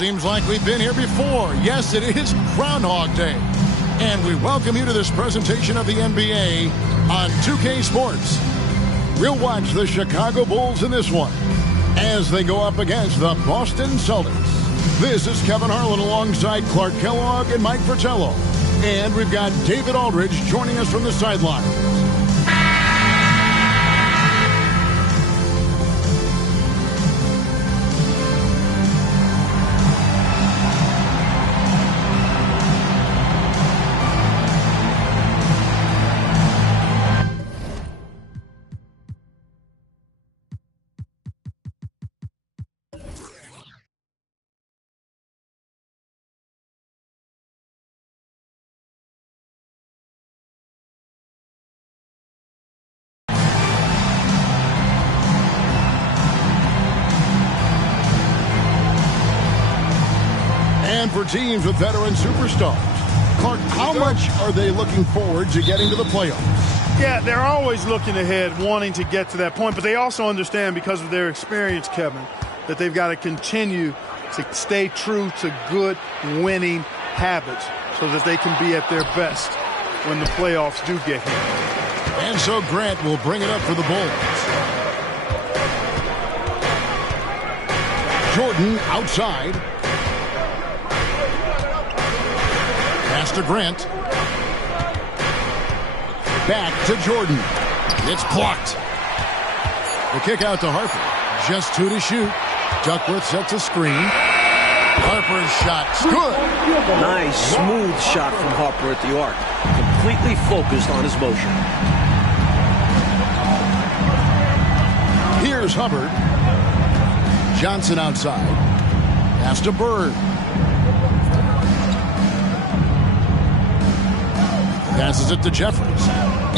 seems like we've been here before. Yes, it is Groundhog Day. And we welcome you to this presentation of the NBA on 2K Sports. We'll watch the Chicago Bulls in this one as they go up against the Boston Celtics. This is Kevin Harlan alongside Clark Kellogg and Mike Fratello. And we've got David Aldridge joining us from the sideline. And for teams with veteran superstars, Clark, how much are they looking forward to getting to the playoffs? Yeah, they're always looking ahead, wanting to get to that point, but they also understand because of their experience, Kevin, that they've got to continue to stay true to good winning habits so that they can be at their best when the playoffs do get here. And so Grant will bring it up for the Bulls. Jordan outside. Pass to Grant. Back to Jordan. It's blocked. The kick out to Harper. Just 2 to shoot. Duckworth sets a screen. Harper's shot's good. Nice, smooth shot from Harper at the arc. Completely focused on his motion. Here's Hubbard. Johnson outside. Pass to Bird. Passes it to Jeffries.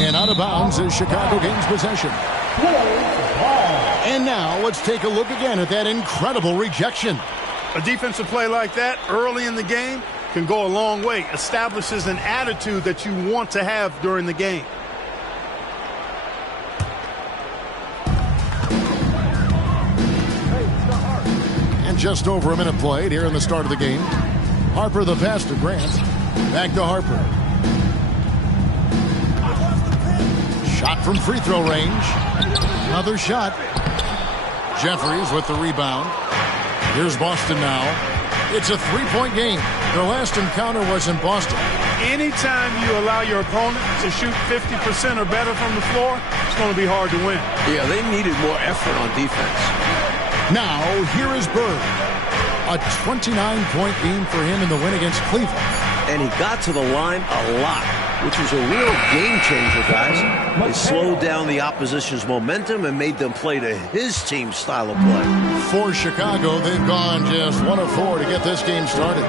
And out of bounds as Chicago gains possession. And now let's take a look again at that incredible rejection. A defensive play like that early in the game can go a long way. Establishes an attitude that you want to have during the game. And just over a minute played here in the start of the game. Harper the pass to Grant. Back to Harper. Shot from free throw range. Another shot. Jeffries with the rebound. Here's Boston now. It's a three-point game. Their last encounter was in Boston. Anytime you allow your opponent to shoot 50% or better from the floor, it's going to be hard to win. Yeah, they needed more effort on defense. Now, here is Bird. A 29-point game for him in the win against Cleveland. And he got to the line a lot, which was a real game changer, guys. It slowed down the opposition's momentum and made them play to his team's style of play. For Chicago, they've gone just 1 of 4 to get this game started.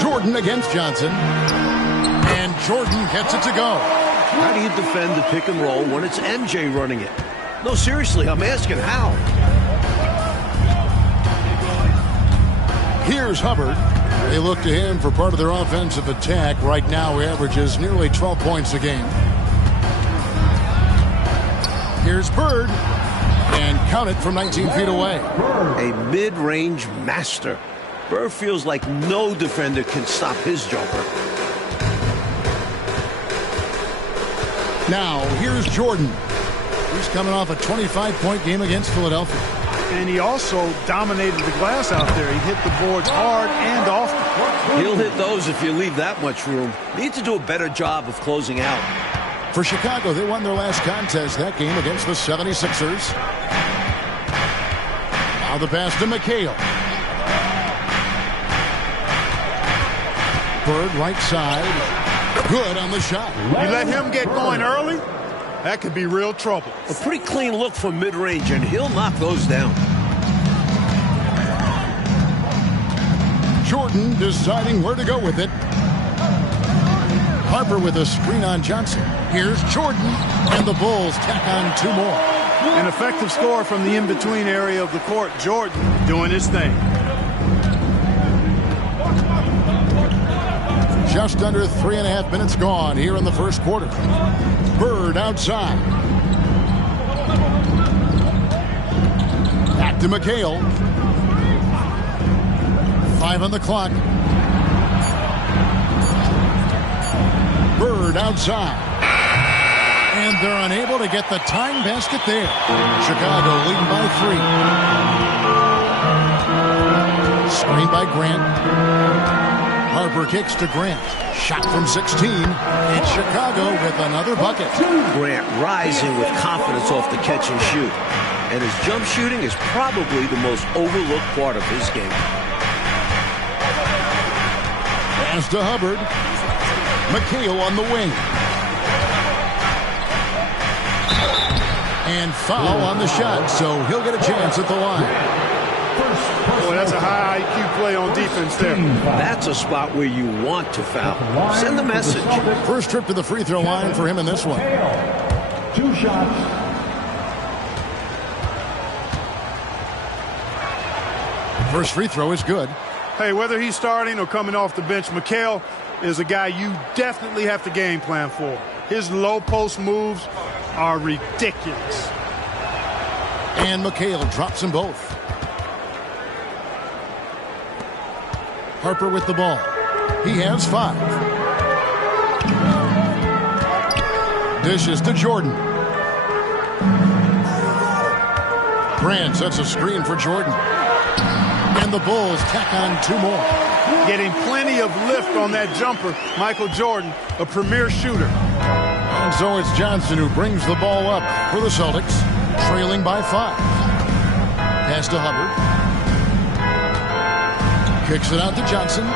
Jordan against Johnson. And Jordan gets it to go. How do you defend the pick and roll when it's MJ running it? No, seriously, I'm asking how. Here's Hubbard. They look to him for part of their offensive attack. Right now, he averages nearly 12 points a game. Here's Bird. And count it from 19 feet away. A mid-range master. Bird feels like no defender can stop his jumper. Now, here's Jordan. He's coming off a 25-point game against Philadelphia. And he also dominated the glass out there. He hit the boards hard and often. He'll hit those if you leave that much room. Need to do a better job of closing out. For Chicago, they won their last contest that game against the 76ers. Now the pass to McHale. Bird right side. Good on the shot. You let him get going early, that could be real trouble. A pretty clean look from mid-range, and he'll knock those down. Jordan deciding where to go with it. Harper with a screen on Johnson. Here's Jordan, and the Bulls tack on 2 more. An effective score from the in-between area of the court. Jordan doing his thing. Just under 3.5 minutes gone here in the first quarter. Bird outside. Back Back to McHale. 5 on the clock. Bird outside. And they're unable to get the time basket there. Chicago leading by 3. Screen by Grant. Harper kicks to Grant. Shot from 16. And Chicago with another bucket. Grant rising with confidence off the catch and shoot. And his jump shooting is probably the most overlooked part of his game. Pass to Hubbard. McHale on the wing. And foul on the shot, so he'll get a chance at the line. Boy, that's a high IQ play on defense there. That's a spot where you want to foul. Send the message. First trip to the free throw line for him in this one. 2 shots. First free throw is good. Hey, whether he's starting or coming off the bench, McHale is a guy you definitely have to game plan for. His low post moves are ridiculous. And McHale drops them both. Harper with the ball. He has 5. Dishes to Jordan. Grant sets a screen for Jordan. And the Bulls tack on 2 more. Getting plenty of lift on that jumper. Michael Jordan, a premier shooter. And so it's Johnson who brings the ball up for the Celtics, trailing by 5. Pass to Hubbard. Kicks it out to Johnson.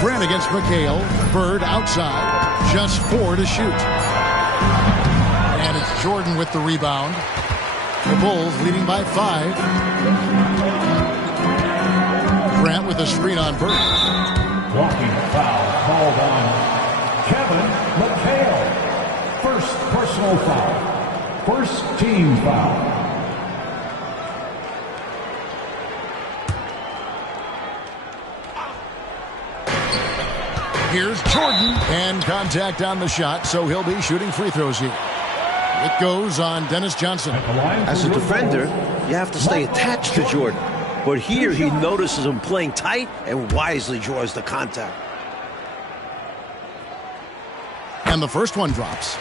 Grant against McHale. Bird outside. Just 4 to shoot. And it's Jordan with the rebound. The Bulls leading by 5. Grant with a screen on Bird. Walking foul called on Kevin McHale. First personal foul. First team foul. Here's Jordan. And contact on the shot, so he'll be shooting free throws here. It goes on Dennis Johnson. As a defender, you have to stay attached to Jordan. But here he notices him playing tight and wisely draws the contact. And the first one drops.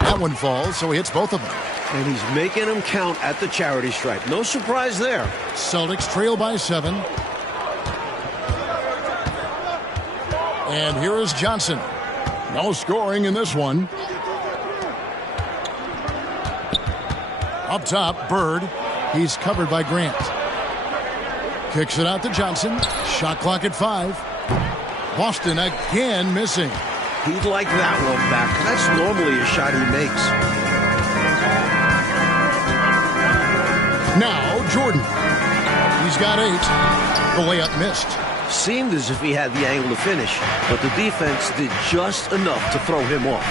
That one falls, so he hits both of them. And he's making them count at the charity stripe. No surprise there. Celtics trail by 7. And here is Johnson. No scoring in this one. Up top, Bird. He's covered by Grant. Kicks it out to Johnson. Shot clock at 5. Boston again missing. He'd like that one back. That's normally a shot he makes. Now Jordan. He's got 8. The layup missed. Seemed as if he had the angle to finish, but the defense did just enough to throw him off.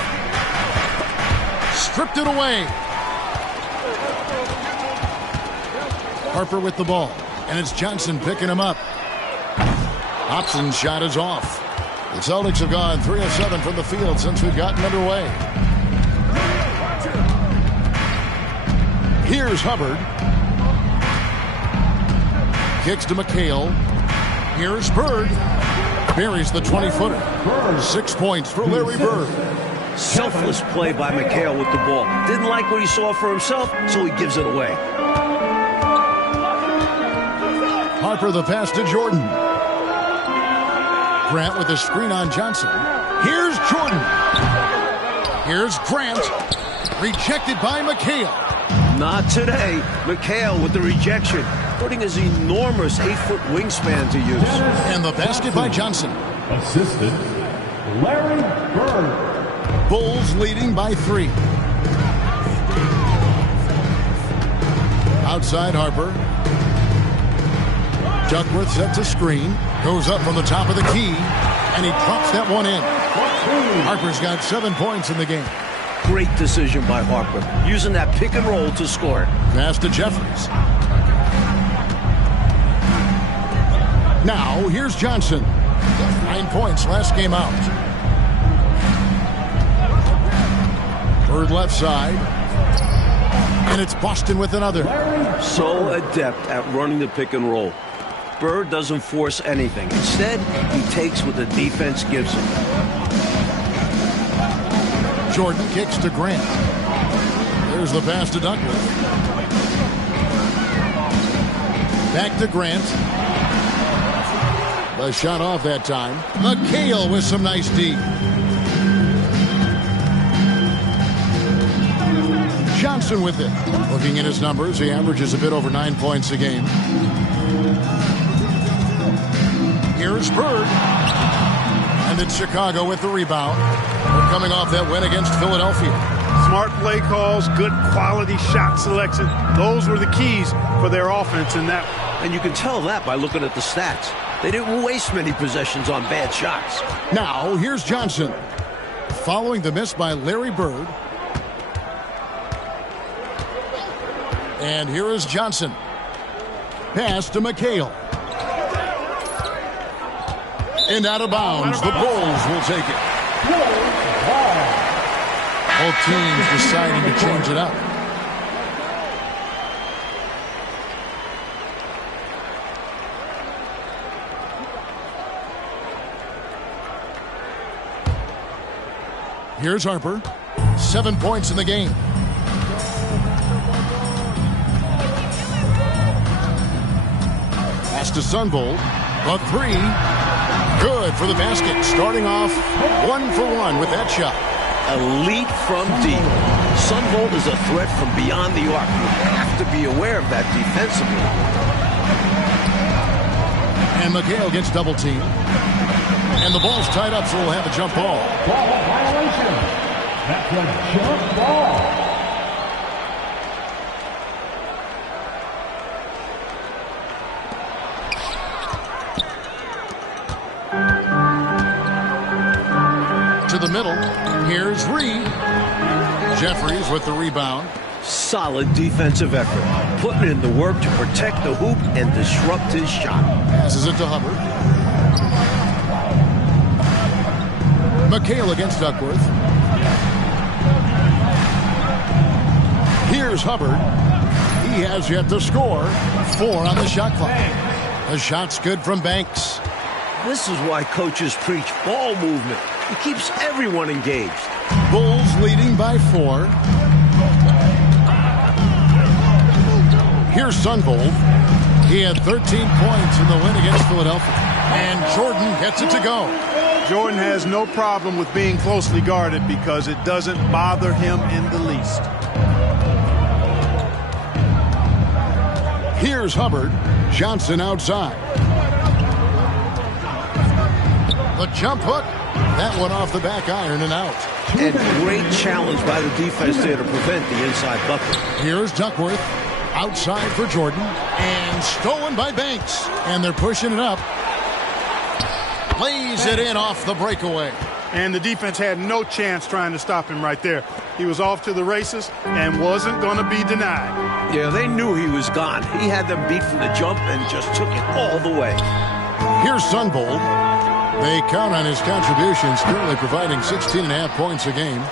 Stripped it away. Harper with the ball, and it's Johnson picking him up. Hobson's shot is off. The Celtics have gone 3 of 7 from the field since we've gotten underway. Here's Hubbard. Kicks to McHale. Here's Bird. Buries the 20-footer. 6 points for Larry Bird. Selfless play by McHale with the ball. Didn't like what he saw for himself, so he gives it away. Harper the pass to Jordan. Grant with a screen on Johnson. Here's Jordan. Here's Grant. Rejected by McHale. Not today. McHale with the rejection, putting his enormous 8-foot wingspan to use. And the basket by Johnson. Assistant, Larry Bird. Bulls leading by 3. Outside Harper. Duckworth sets a screen. Goes up from the top of the key. And he drops that one in. Harper's got 7 points in the game. Great decision by Harper, using that pick and roll to score. Pass to Jeffries. Now, here's Johnson. 9 points last game out. Bird left side. And it's Boston with another. So adept at running the pick and roll. Bird doesn't force anything. Instead, he takes what the defense gives him. Jordan kicks to Grant. There's the pass to Duckworth. Back to Grant. The shot off that time. McHale with some nice D. Johnson with it. Looking at his numbers, he averages a bit over 9 points a game. Here's Bird. And it's Chicago with the rebound. They're coming off that win against Philadelphia. Smart play calls, good quality shot selection. Those were the keys for their offense in that. And you can tell that by looking at the stats. They didn't waste many possessions on bad shots. Now, here's Johnson. Following the miss by Larry Bird. And here is Johnson. Pass to McHale. And out of bounds. The Bulls will take it. Both teams deciding to change it up. Here's Harper. 7 points in the game. Pass to Sundvold. A three. Good for the basket. Starting off 1 for 1 with that shot. Elite from deep. Sundvold is a threat from beyond the arc. You have to be aware of that defensively. And McHale gets double teamed. And the ball's tied up, so we'll have a jump ball. Ball violation. That's a jump ball. To the middle. Here's Reed. Jeffries with the rebound. Solid defensive effort. Putting in the work to protect the hoop and disrupt his shot. Passes it to Hubbard. McHale against Duckworth. Here's Hubbard. He has yet to score. 4 on the shot clock. The shot's good from Banks. This is why coaches preach ball movement. It keeps everyone engaged. Bulls leading by 4. Here's Sundvold. He had 13 points in the win against Philadelphia. And Jordan gets it to go. Jordan has no problem with being closely guarded because it doesn't bother him in the least. Here's Hubbard. Johnson outside. The jump hook. That one off the back iron and out. And great challenge by the defense there to prevent the inside bucket. Here's Duckworth. Outside for Jordan. And stolen by Banks. And they're pushing it up. Lays it in off the breakaway. And the defense had no chance trying to stop him right there. He was off to the races and wasn't going to be denied. Yeah, they knew he was gone. He had them beat from the jump and just took it all the way. Here's Sundvold. They count on his contributions, currently providing 16.5 points a game.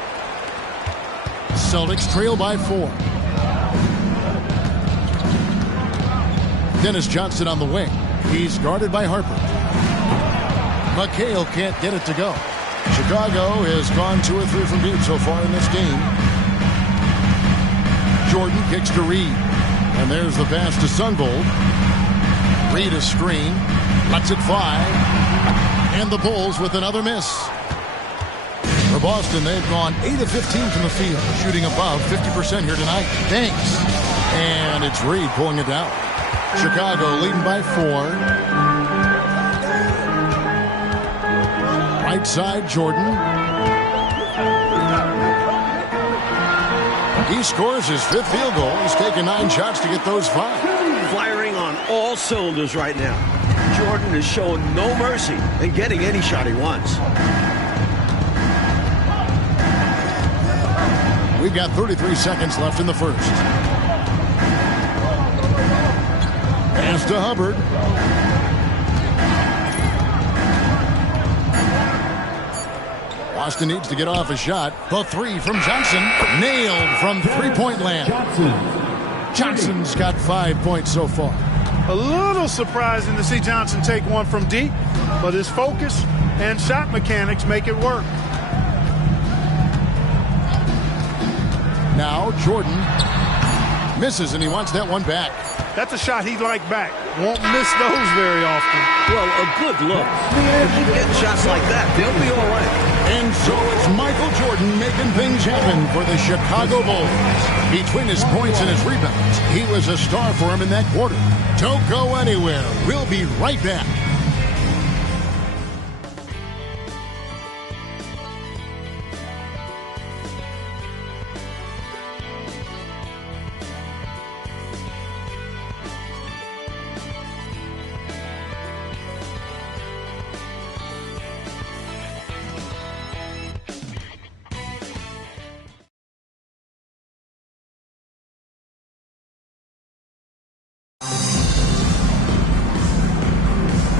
Celtics trail by 4. Dennis Johnson on the wing. He's guarded by Harper. McHale can't get it to go. Chicago has gone 2 or 3 from deep so far in this game. Jordan kicks to Reed. And there's the pass to Sundvold. Reed a screen. Lets it fly. And the Bulls with another miss. For Boston, they've gone 8 of 15 from the field, shooting above 50% here tonight. Thanks. And it's Reed pulling it down. Chicago leading by 4. Right side, Jordan. He scores his 5th field goal. He's taken 9 shots to get those 5. Firing on all cylinders right now. Jordan is showing no mercy in getting any shot he wants. We've got 33 seconds left in the first. Pass to Hubbard. Boston needs to get off a shot. The three from Johnson. Nailed from three-point land. Johnson's got 5 points so far. A little surprising to see Johnson take one from deep, but his focus and shot mechanics make it work. Now Jordan misses, and he wants that one back. That's a shot he'd like back. Won't miss those very often. Well, a good look. If you get shots like that, they'll be all right. And so it's Michael Jordan making things happen for the Chicago Bulls. Between his points and his rebounds, he was a star for him in that quarter. Don't go anywhere. We'll be right back.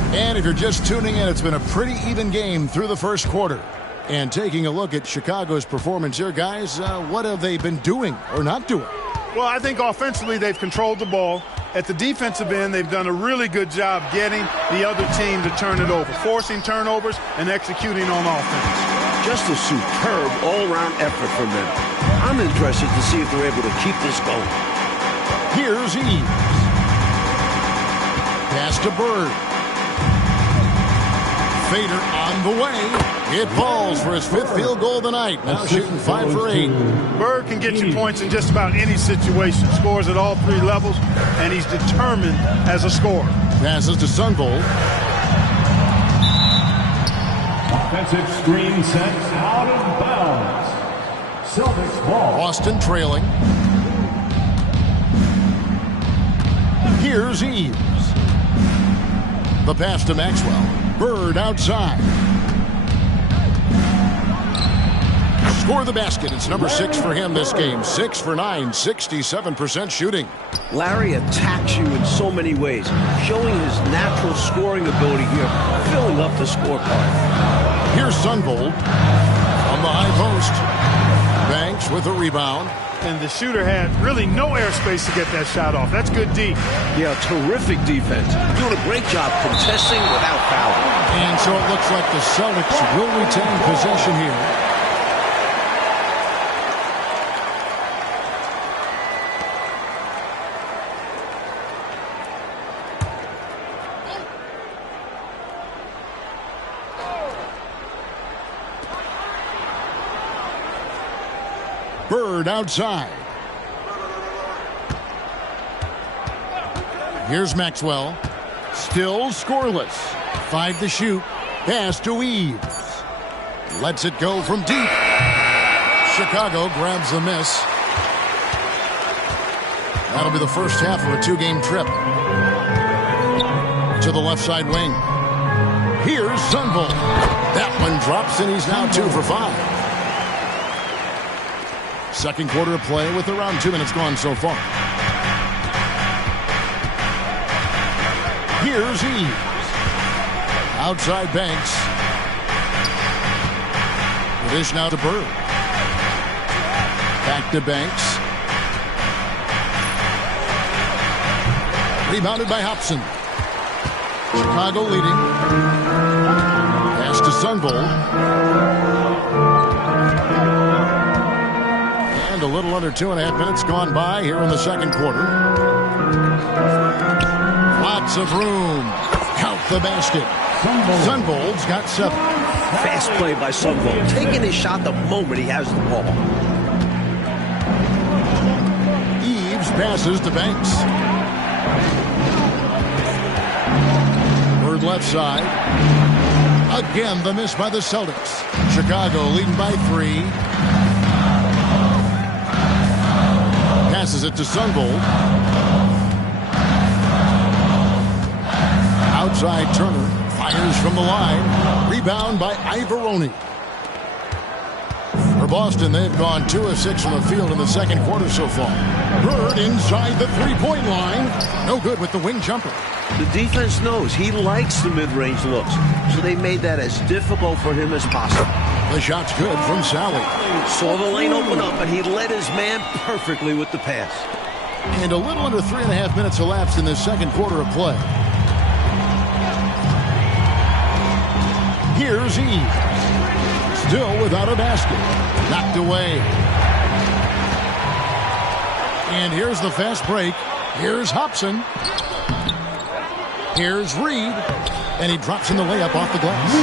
And if you're just tuning in, it's been a pretty even game through the first quarter. And taking a look at Chicago's performance here, guys, what have they been doing or not doing? Well, I think offensively they've controlled the ball. At the defensive end, they've done a really good job getting the other team to turn it over, forcing turnovers and executing on offense. Just a superb all-around effort from them. I'm interested to see if they're able to keep this going. Here's Eves. Pass to Bird. Fader on the way. It falls for his fifth field goal of the night. Now shooting 5 for 8. Bird can get you points in just about any situation. Scores at all three levels, and he's determined as a scorer. Passes to Sundvold. Offensive screen set out of bounds. Celtics ball. Boston trailing. Here's Eves. The pass to Maxwell. Bird outside. Score the basket. It's number 6 for him this game. 6 for 9, 67% shooting. Larry attacks you in so many ways, showing his natural scoring ability here, filling up the scorecard. Here's Sundvold on the high post. Banks with a rebound. And the shooter had really no airspace to get that shot off. That's good D. Yeah, terrific defense. Doing a great job contesting without fouling. And so it looks like the Celtics will retain possession here. Bird outside. Here's Maxwell. Still scoreless. 5 to shoot. Pass to Eves. Lets it go from deep. Chicago grabs the miss. That'll be the first half of a 2-game trip. To the left side wing. Here's Sundvold. That one drops, and he's now 2 for 5. Second quarter of play with around 2 minutes gone so far. Here's Eves. Outside Banks. The dish now to Bird. Back to Banks. Rebounded by Hobson. Chicago leading. Pass to Sundvold. And a little under 2.5 minutes gone by here in the second quarter. Lots of room. Count the basket. Sundvold's got 7. Fast play by Sundvold, taking his shot the moment he has the ball. Eves passes to Banks. Bird left side. Again, the miss by the Celtics. Chicago leading by 3. Passes it to Sundvold. Outside Turner. Fires from the line. Rebound by Ivoroni. For Boston, they've gone 2 of 6 from the field in the second quarter so far. Bird inside the three-point line. No good with the wing jumper. The defense knows he likes the mid-range looks, so they made that as difficult for him as possible. The shot's good from Sally. Saw the lane open up, and he led his man perfectly with the pass. And a little under 3.5 minutes elapsed in this second quarter of play. Here's Eve. Still without a basket. Knocked away. And here's the fast break. Here's Hobson. Here's Reed. And he drops in the layup off the glass.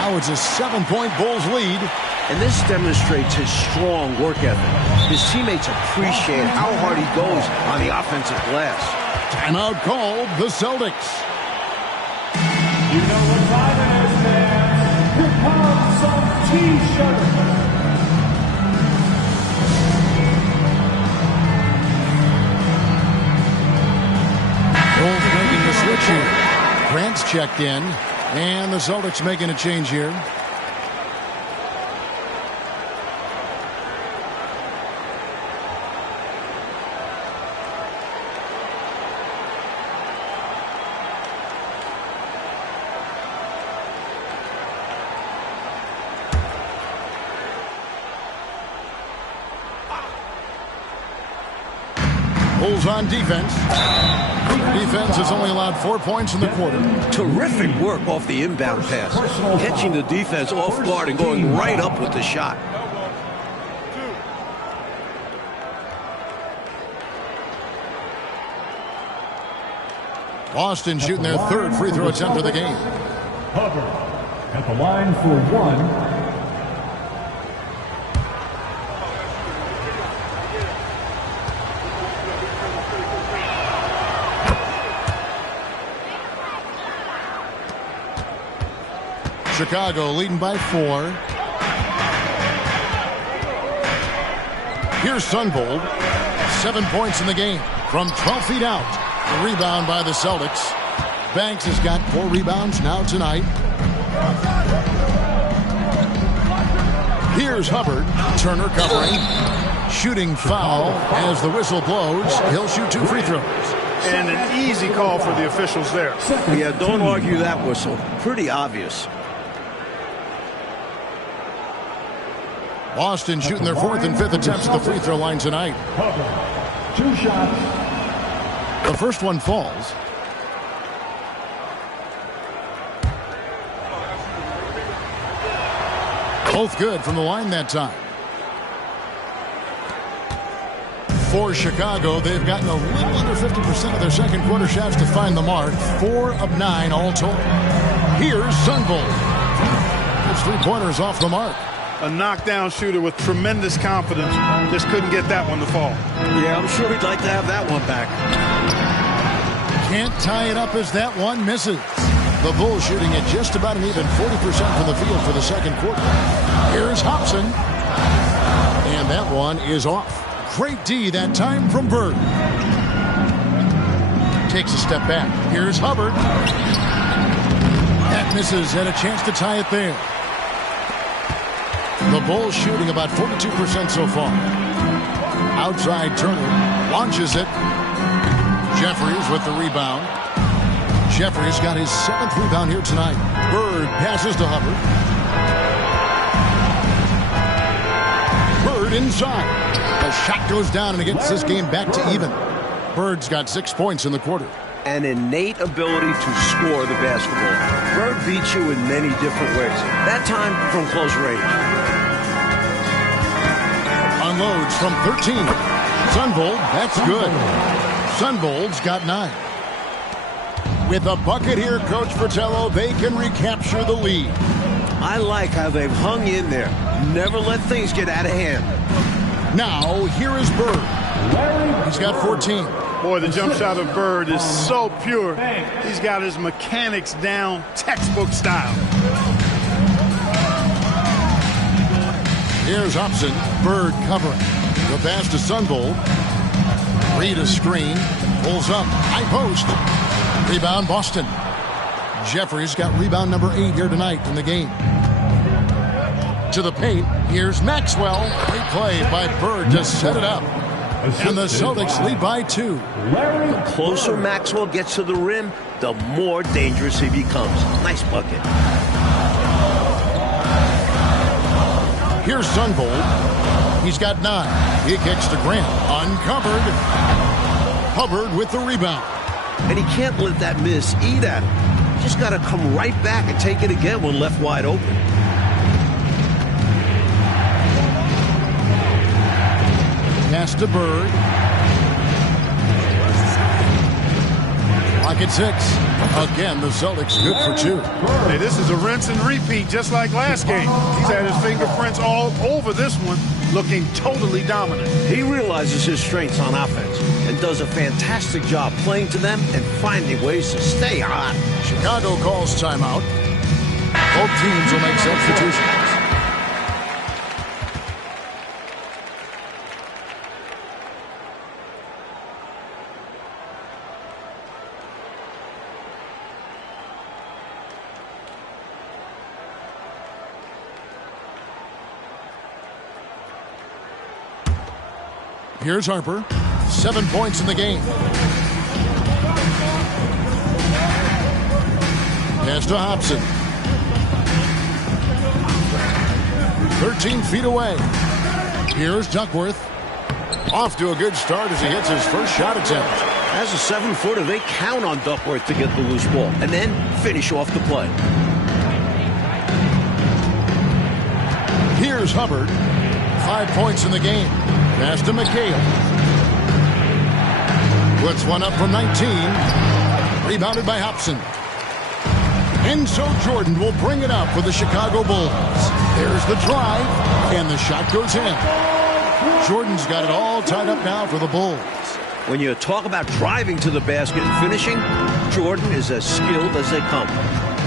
Now it's a 7-point Bulls lead. And this demonstrates his strong work ethic. His teammates appreciate how hard he goes on the offensive glass. Timeout called the Celtics. You know what time it is, man. Here comes some T-shirts. Bulls making the switch here. Grant's checked in, and the Celtics making a change here. Bulls on defense. Defense has only allowed 4 points in the quarter. Terrific work off the inbound pass. Catching the defense off guard and going right up with the shot. Boston shooting their third free throw attempt of the game. Harper at the line for one. Chicago leading by 4. Here's Sundvold. 7 points in the game from 12 feet out. The rebound by the Celtics. Banks has got 4 rebounds now tonight. Here's Hubbard. Turner covering. Shooting foul as the whistle blows. He'll shoot 2 free throws. And an easy call for the officials there. Yeah, don't argue that whistle. Pretty obvious. Boston shooting their 4th and 5th attempts at the free throw line tonight. 2 shots. The first one falls. Both good from the line that time. For Chicago, they've gotten a little under 50% of their second quarter shots to find the mark. 4 of 9 all told. Here's Sundvold. His 3-pointers off the mark. A knockdown shooter with tremendous confidence. Just couldn't get that one to fall. Yeah, I'm sure he'd like to have that one back. Can't tie it up as that one misses. The Bulls shooting at just about an even 40% from the field for the second quarter. Here's Hobson. And that one is off. Great D that time from Bird. Takes a step back. Here's Hubbard. That misses, had a chance to tie it there. The Bulls shooting about 42% so far. Outside Turner launches it. Jeffries with the rebound. Jeffries got his 7th rebound here tonight. Bird passes to Hubbard. Bird inside. The shot goes down and it gets this game back to even. Bird's got 6 points in the quarter. An innate ability to score the basketball. Bird beats you in many different ways. That time from close range. Unloads from 13. Sundvold, that's good. Sundvold's got 9. With a bucket here, Coach Fratello, they can recapture the lead. I like how they've hung in there. Never let things get out of hand. Now, here is Bird. He's got 14. Boy, the jump shot of Bird is so pure. He's got his mechanics down, textbook style. Here's Hobson. Bird covering. The pass to Sundvold. Reed a screen. Pulls up. High post. Rebound Boston. Jeffries got rebound number 8 here tonight in the game. To the paint. Here's Maxwell. Great play by Bird to set it up. And the Celtics lead by 2. The closer Maxwell gets to the rim, the more dangerous he becomes. Nice bucket. Here's Sundvold. He's got 9. He kicks to Grant. Uncovered. Hubbard with the rebound. And he can't let that miss eat at him. Just got to come right back and take it again when left wide open. Pass to Bird. Clock at 6. Again, the Celtics good for 2. Hey, this is a rinse and repeat just like last game. He's had his fingerprints all over this one, looking totally dominant. He realizes his strengths on offense and does a fantastic job playing to them and finding ways to stay hot. Chicago calls timeout. Both teams will make substitutions. Here's Harper. 7 points in the game. Pass to Hobson. 13 feet away. Here's Duckworth. Off to a good start as he hits his first shot attempt. As a 7-footer, they count on Duckworth to get the loose ball and then finish off the play. Here's Hubbard. 5 points in the game. Pass to McHale. Puts one up from 19. Rebounded by Hobson. And so Jordan will bring it up for the Chicago Bulls. There's the drive, and the shot goes in. Jordan's got it all tied up now for the Bulls. When you talk about driving to the basket and finishing, Jordan is as skilled as they come.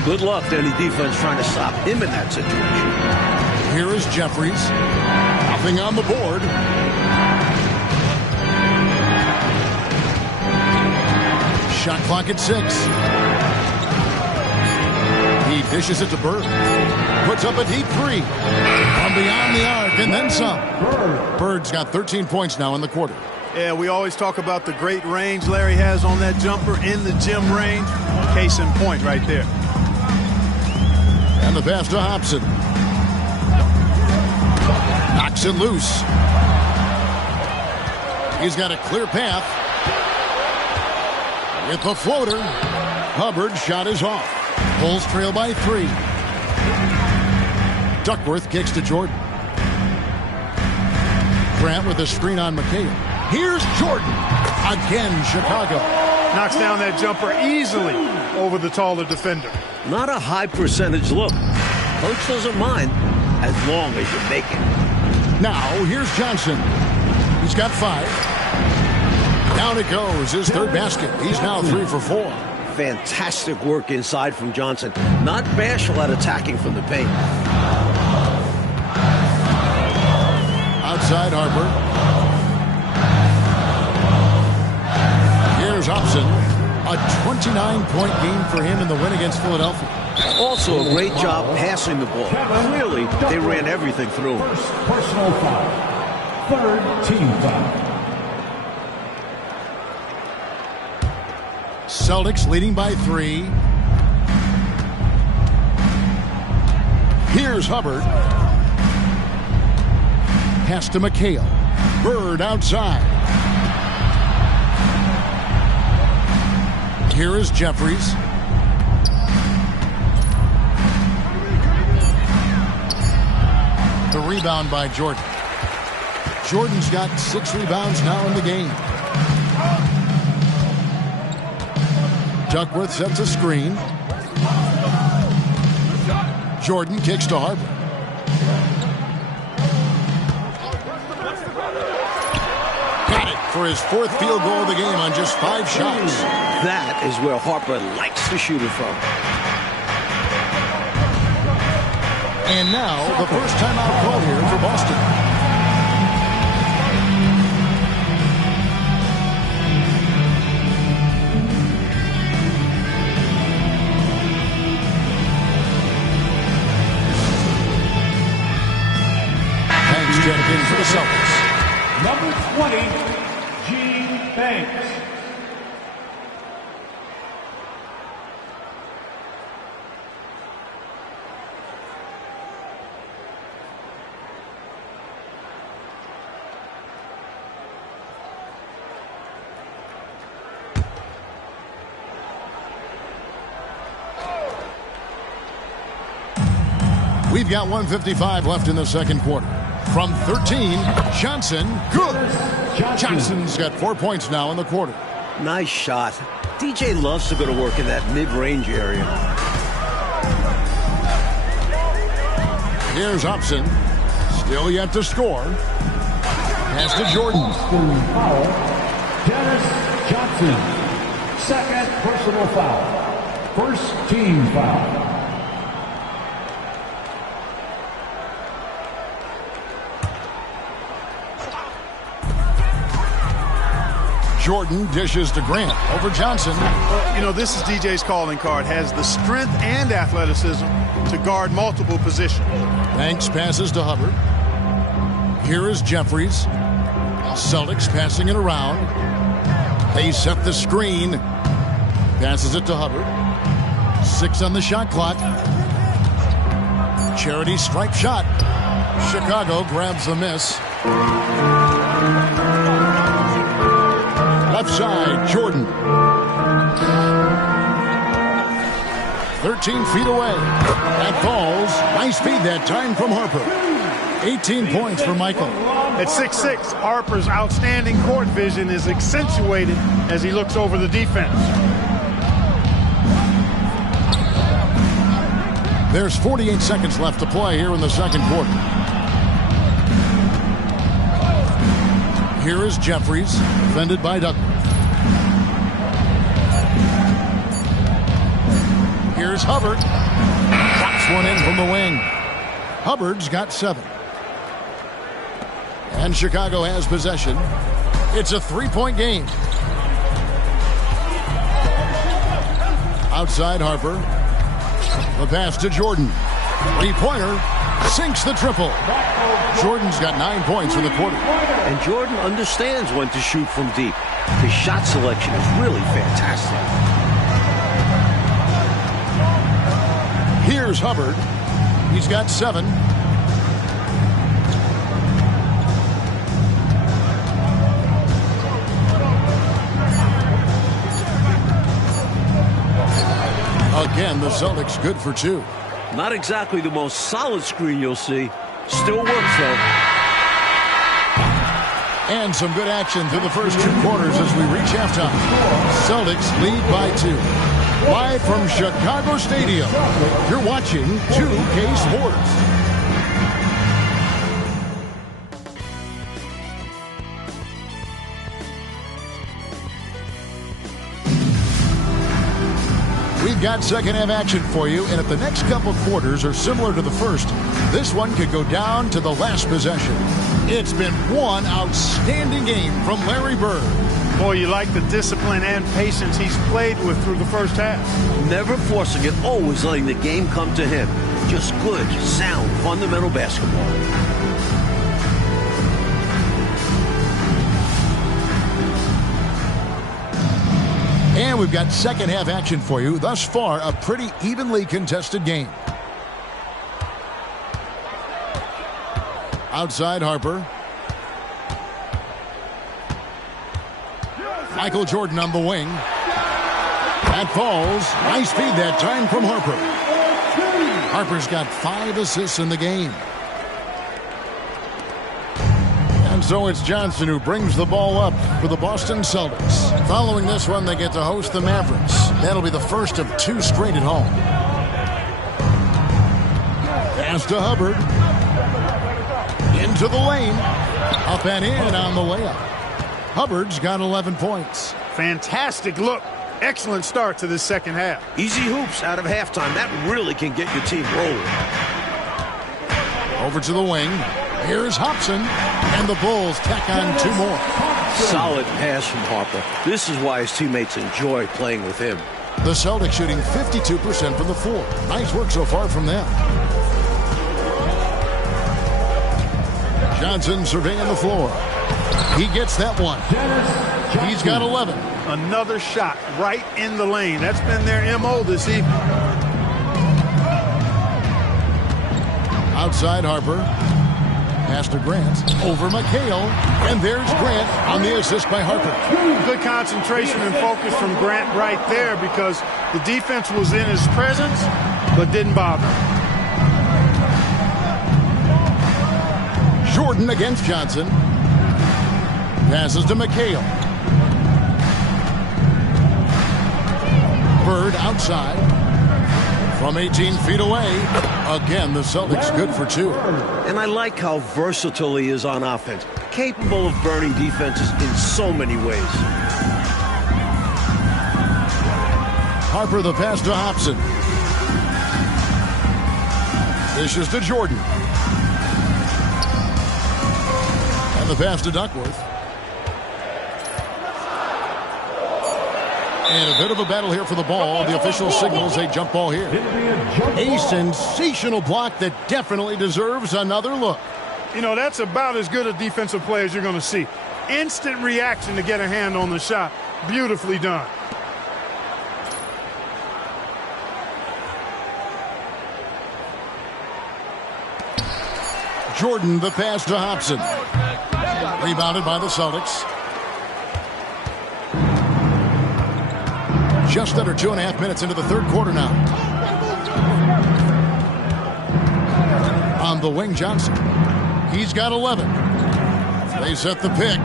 Good luck to any defense trying to stop him in that situation. Here is Jeffries. Nothing on the board. Shot clock at 6. He dishes it to Bird. Puts up a deep 3. From beyond the arc and then some. Bird's got 13 points now in the quarter. Yeah, we always talk about the great range Larry has on that jumper in the gym range. Case in point right there. And the pass to Hobson. Knocks it loose. He's got a clear path. With the floater, Hubbard's shot is off. Bulls trail by 3. Duckworth kicks to Jordan. Grant with a screen on McHale. Here's Jordan. Again, Chicago. Knocks down that jumper easily over the taller defender. Not a high percentage look. Coach doesn't mind as long as you make it. Now, here's Johnson. He's got 5. Down it goes, his third basket. He's now 3 for 4. Fantastic work inside from Johnson. Not bashful at attacking from the paint. Outside Harper. Here's Hobson. A 29-point game for him in the win against Philadelphia. Also a great job passing the ball. Clearly, they ran everything through him. Personal foul. Third team foul. Celtics leading by 3. Here's Hubbard. Pass to McHale. Bird outside. Here is Jeffries. The rebound by Jordan. Jordan's got 6 rebounds now in the game. Duckworth sets a screen. Jordan kicks to Harper. Got it for his 4th field goal of the game on just 5 shots. That is where Harper likes to shoot it from. And now the first timeout call here for Boston. Check in for the Celtics. Number 20, G. Banks. We've got 1:55 left in the second quarter. From 13, Johnson, good. Johnson's got 4 points now in the quarter. Nice shot. DJ loves to go to work in that mid-range area. Here's Hobson. Still yet to score. Pass to Jordan. Foul. Dennis Johnson. Second personal foul. First team foul. Jordan dishes to Grant over Johnson. You know, this is DJ's calling card. Has the strength and athleticism to guard multiple positions. Banks passes to Hubbard. Here is Jeffries. Celtics passing it around. They set the screen. Passes it to Hubbard. 6 on the shot clock. Charity stripe shot. Chicago grabs the miss. Left side, Jordan. 13 feet away. That falls. Nice feed that time from Harper. 18 points for Michael. At 6'6", Harper's outstanding court vision is accentuated as he looks over the defense. There's 48 seconds left to play here in the second quarter. Here is Jeffries, defended by Douglas. Here's Hubbard. Drops one in from the wing. Hubbard's got 7. And Chicago has possession. It's a 3-point game. Outside Harper. The pass to Jordan. 3-pointer. Sinks the triple. Jordan's got 9 points for the quarter. And Jordan understands when to shoot from deep. His shot selection is really fantastic. Here's Hubbard. He's got 7. Again, the Celtics good for 2. Not exactly the most solid screen you'll see. Still works, though. And some good action through the first 2 quarters as we reach halftime. Celtics lead by 2. Live from Chicago Stadium, you're watching 2K Sports. We've got second half action for you, and if the next couple quarters are similar to the first, this one could go down to the last possession. It's been one outstanding game from Larry Bird. Boy, you like the discipline and patience he's played with through the first half. Never forcing it, always letting the game come to him. Just good, sound, fundamental basketball. And we've got second half action for you. Thus far, a pretty evenly contested game. Outside Harper. Michael Jordan on the wing. That falls. Nice feed that time from Harper. Harper's got 5 assists in the game. And so it's Johnson who brings the ball up for the Boston Celtics. Following this one, they get to host the Mavericks. That'll be the first of 2 straight at home. Pass to Hubbard. Into the lane. Up and in on the layup. Hubbard's got 11 points. Fantastic look. Excellent start to this second half. Easy hoops out of halftime. That really can get your team rolling. Over to the wing. Here's Hobson. And the Bulls tack on 2 more. Solid pass from Harper. This is why his teammates enjoy playing with him. The Celtics shooting 52% from the floor. Nice work so far from them. Johnson surveying the floor. He gets that one. He's got 11. Another shot right in the lane. That's been their MO this evening. Outside Harper. Pass to Grant. Over McHale. And there's Grant on the assist by Harper. Good concentration and focus from Grant right there because the defense was in his presence but didn't bother. Jordan against Johnson. Passes to McHale. Bird outside. From 18 feet away. Again, the Celtics good for 2. And I like how versatile he is on offense. Capable of burning defenses in so many ways. Harper the pass to Hobson. Dishes to Jordan. And the pass to Duckworth. And a bit of a battle here for the ball. The official signals a jump ball here. A sensational block that definitely deserves another look. You know, that's about as good a defensive play as you're going to see. Instant reaction to get a hand on the shot. Beautifully done. Jordan the pass to Hobson. Rebounded by the Celtics. Just under 2.5 minutes into the third quarter now. On the wing, Johnson. He's got 11. They set the pick.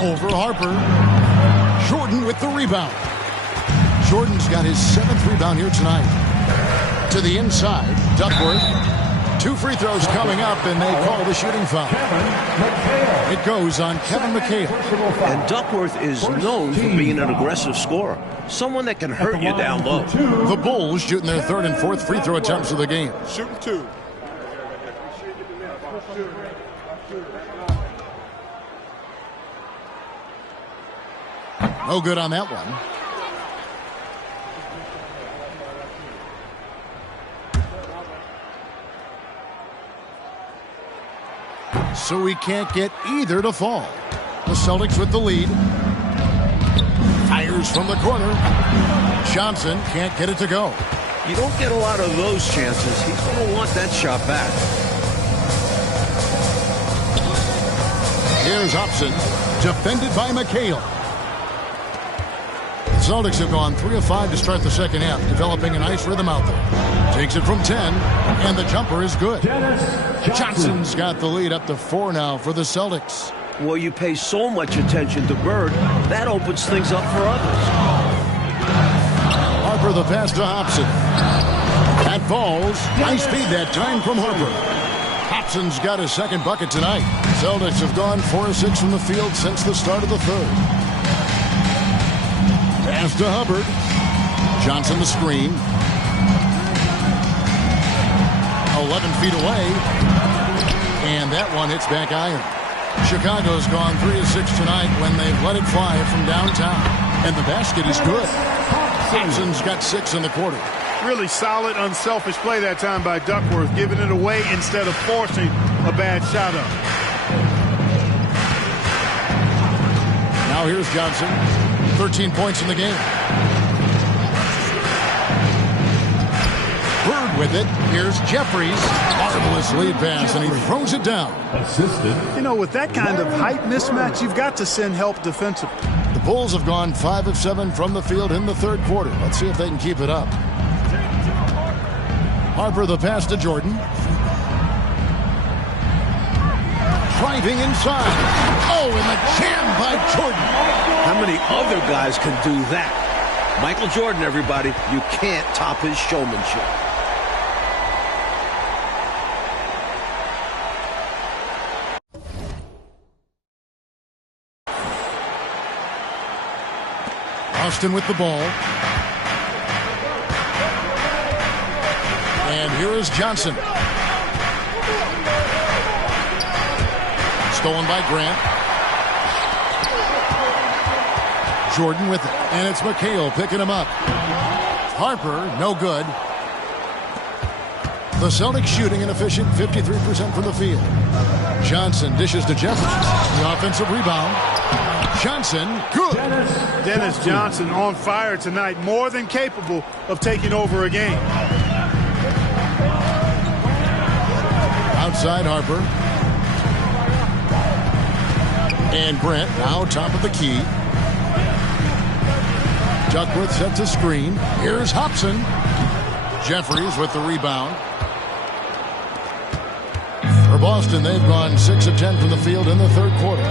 Over Harper. Jordan with the rebound. Jordan's got his 7th rebound here tonight. To the inside, Duckworth. 2 free throws coming up, and they call the shooting foul. It goes on Kevin McHale. And Duckworth is known for being an aggressive scorer. Someone that can hurt you down low. The Bulls shooting their 3rd and 4th free throw attempts of the game. Shooting 2. No good on that one. So we can't get either to fall. The Celtics with the lead. Fires from the corner. Johnson can't get it to go. You don't get a lot of those chances. He's going to want that shot back. Here's Hobson. Defended by McHale. The Celtics have gone 3 of 5 to start the second half, developing a nice rhythm out there. Takes it from 10, and the jumper is good. Johnson's got the lead up to 4 now for the Celtics. Well, you pay so much attention to Bird, that opens things up for others. Harper the pass to Hobson. That falls. Nice feed that time from Harper. Hobson's got his 2nd bucket tonight. Celtics have gone 4 of 6 from the field since the start of the 3rd. Pass to Hubbard. Johnson the screen. 11 feet away. And that one hits back iron. Chicago's gone 3 of 6 tonight when they've let it fly from downtown. And the basket is good. Hobson's got 6 in the quarter. Really solid, unselfish play that time by Duckworth, giving it away instead of forcing a bad shot up. Now here's Johnson. 13 points in the game. Bird with it. Here's Jeffries. Marvelous lead pass, and he throws it down. You know, with that kind of height mismatch, you've got to send help defensively. The Bulls have gone 5 of 7 from the field in the 3rd quarter. Let's see if they can keep it up. Harper the pass to Jordan. Driving inside. Oh, and the jam by Jordan. How many other guys can do that? Michael Jordan, everybody. You can't top his showmanship. Austin with the ball. And here is Johnson. Stolen by Grant. Jordan with it. And it's McHale picking him up. Harper, no good. The Celtics shooting an efficient 53% from the field. Johnson dishes to Jefferson. The offensive rebound. Johnson, good. Dennis Johnson on fire tonight, more than capable of taking over a game. Outside Harper. And Grant now top of the key. Duckworth sets a screen. Here's Hobson. Jeffries with the rebound. Boston, they've gone 6 of 10 from the field in the third quarter.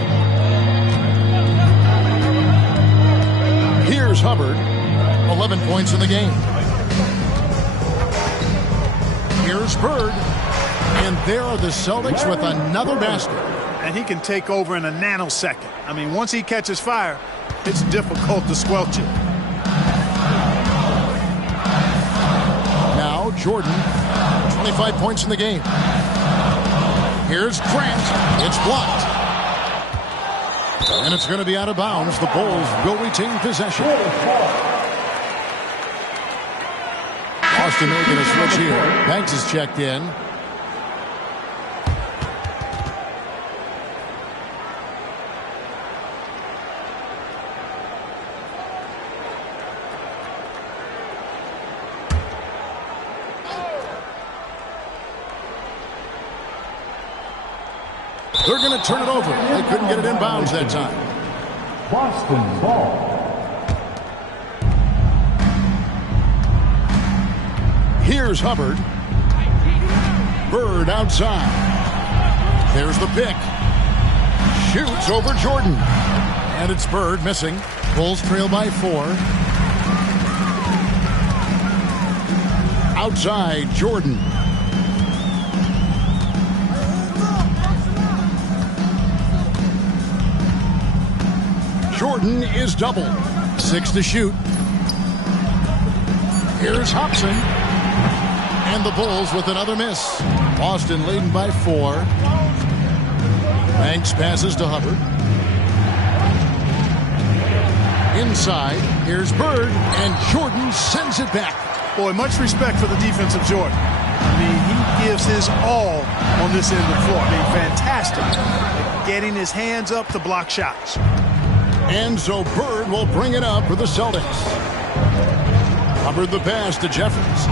Here's Hubbard, 11 points in the game. Here's Bird, and there are the Celtics with another basket. And he can take over in a nanosecond. I mean, once he catches fire, it's difficult to squelch it. Now Jordan, 25 points in the game. Here's Grant. It's blocked. And it's going to be out of bounds. The Bulls will retain possession. Boston making a switch here. Banks is checked in. They're going to turn it over. They couldn't get it in bounds that time. Boston ball. Here's Hubbard. Bird outside. There's the pick. Shoots over Jordan. And it's Bird missing. Bulls trail by 4. Outside, Jordan. Jordan is doubled. 6 to shoot. Here's Hobson. And the Bulls with another miss. Boston leading by 4. Banks passes to Hubbard. Inside, here's Bird, and Jordan sends it back. Boy, much respect for the defensive Jordan. I mean, he gives his all on this end of the floor. I mean, fantastic at getting his hands up to block shots. And so Bird will bring it up for the Celtics. Hubbard the pass to Jeffries.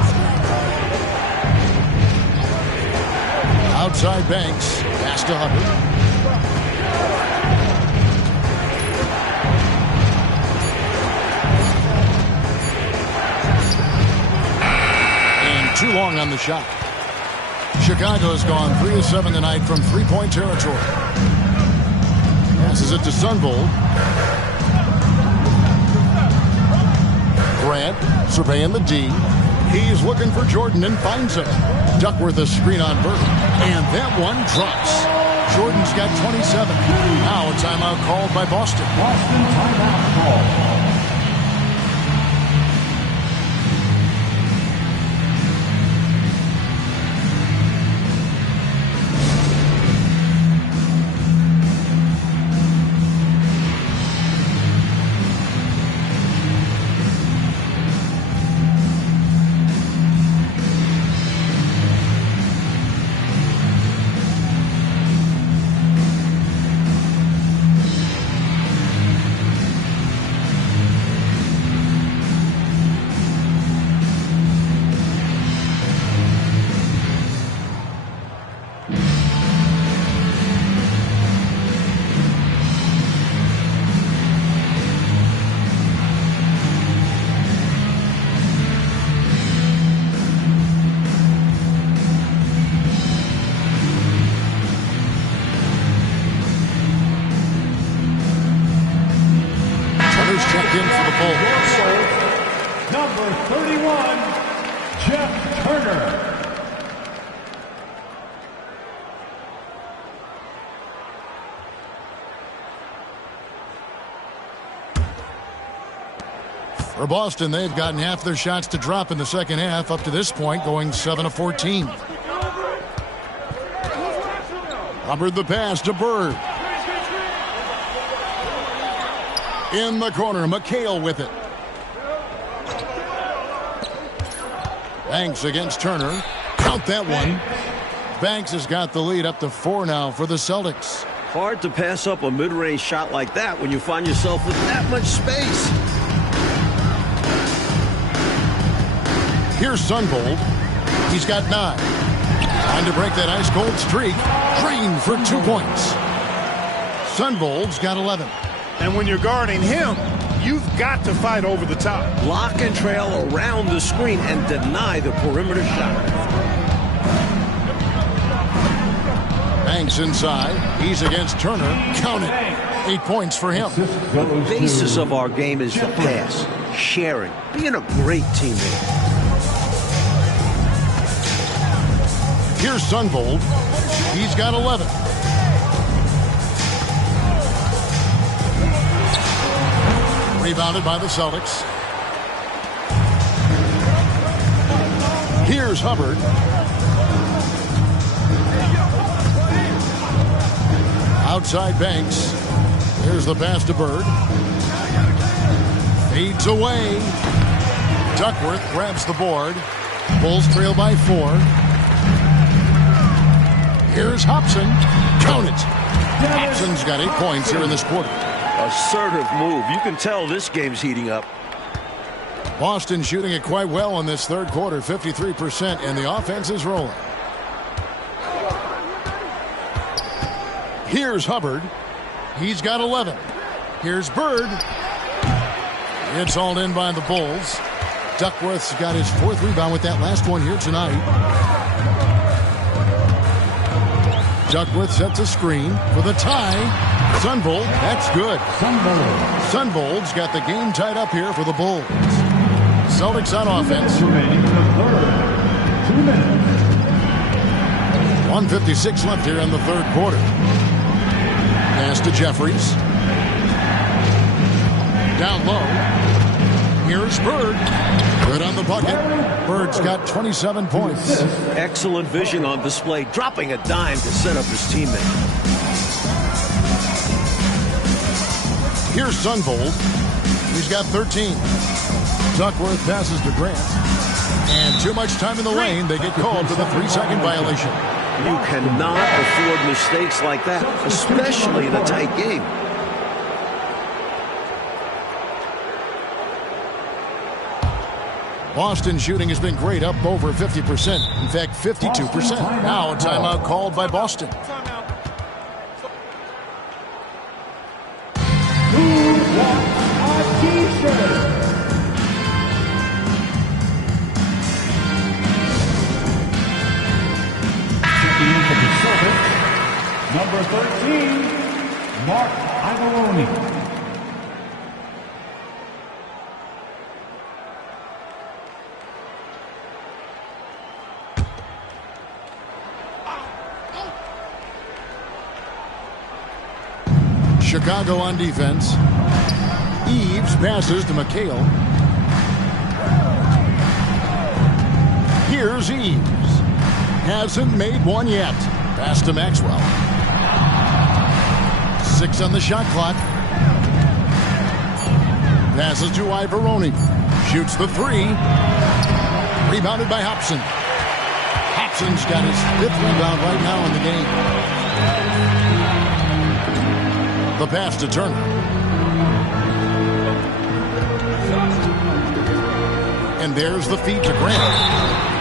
Outside Banks. Pass to Hubbard. And too long on the shot. Chicago's gone 3 of 7 tonight from three-point territory. Passes it to Sundvold. Grant surveying the D. He's looking for Jordan and finds him. Duckworth a screen on Bird. And that one drops. Jordan's got 27. Now a timeout called by Boston. Boston timeout call. Checked in for the Bulls. Number 31, Jeff Turner. For Boston, they've gotten half their shots to drop in the second half up to this point, going 7 of 14. Hubbard the pass to Bird. In the corner, McHale with it. Banks against Turner. Count that one. Banks has got the lead up to 4 now for the Celtics. Hard to pass up a mid-range shot like that when you find yourself with that much space. Here's Sundvold. He's got 9. Trying to break that ice-cold streak. Green for 2 points. Sundvold's got 11. And when you're guarding him, you've got to fight over the top. Lock and trail around the screen and deny the perimeter shot. Banks inside. He's against Turner. Count it. 8 points for him. The basis of our game is the pass, sharing, being a great teammate. Here's Sundvold. He's got 11. Rebounded by the Celtics. Here's Hubbard. Outside Banks. Here's the pass to Bird. Fades away. Duckworth grabs the board. Bulls trail by 4. Here's Hobson. Count it. Hobson's got 8 points here in this quarter. Assertive move. You can tell this game's heating up. Boston shooting it quite well in this third quarter, 53%, and the offense is rolling. Here's Hubbard. He's got 11. Here's Bird. It's hauled in by the Bulls. Duckworth's got his 4th rebound with that last one here tonight. Duckworth sets a screen for the tie. Sundvold, that's good. Sundvold's got the game tied up here for the Bulls. Celtics on offense. 1:56 left here in the third quarter. Pass to Jeffries. Down low. Here's Bird. Good on the bucket. Bird's got 27 points. Excellent vision on display, dropping a dime to set up his teammate. Here's Sundvold. He's got 13. Duckworth passes to Grant. And too much time in the lane. They get called for the 3-second violation. You cannot afford mistakes like that, especially in a tight game. Boston shooting has been great, up over 50%. In fact, 52%. Now a timeout called by Boston. Who wants a t-shirt? Checking in for the Celtics, number 13, Mark Iavaroni. Chicago on defense. Eves passes to McHale. Here's Eves. Hasn't made one yet. Pass to Maxwell. 6 on the shot clock. Passes to Iavaroni. Shoots the 3. Rebounded by Hobson. Hobson's got his 5th rebound right now in the game. The pass to Turner. And there's the feed to Grant.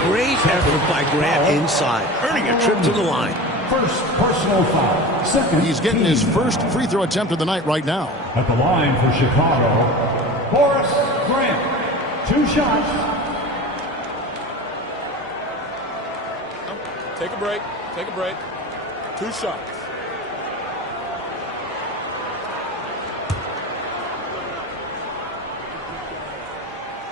Great effort by Grant inside, earning a trip to the line. First personal foul. Second. He's getting his first free throw attempt of the night right now. At the line for Chicago, Horace Grant. 2 shots. Take a break. Take a break. 2 shots.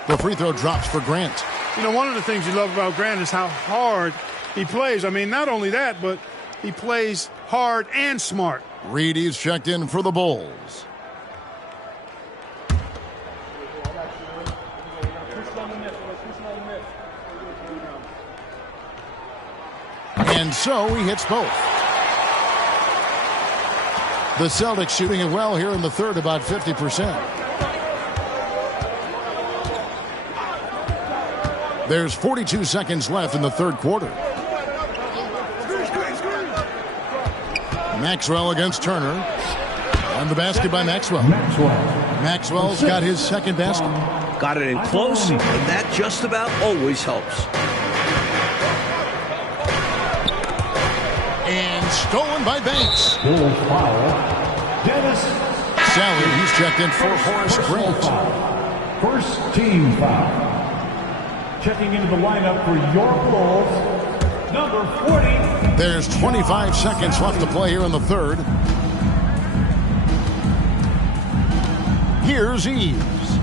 The free throw drops for Grant. You know, one of the things you love about Grant is how hard he plays. I mean, not only that, but he plays hard and smart. Reedy's checked in for the Bulls. And so he hits both. The Celtics shooting it well here in the third, about 50%. There's 42 seconds left in the third quarter. Maxwell against Turner. And the basket by Maxwell. Maxwell's got his second basket. Got it in close, and that just about always helps. And stolen by Banks. Dennis. Sally, he's checked in for Horace Grant. First team foul. Checking into the lineup for your Bulls, number 40. There's 25 seconds left to play here in the third. Here's Eves.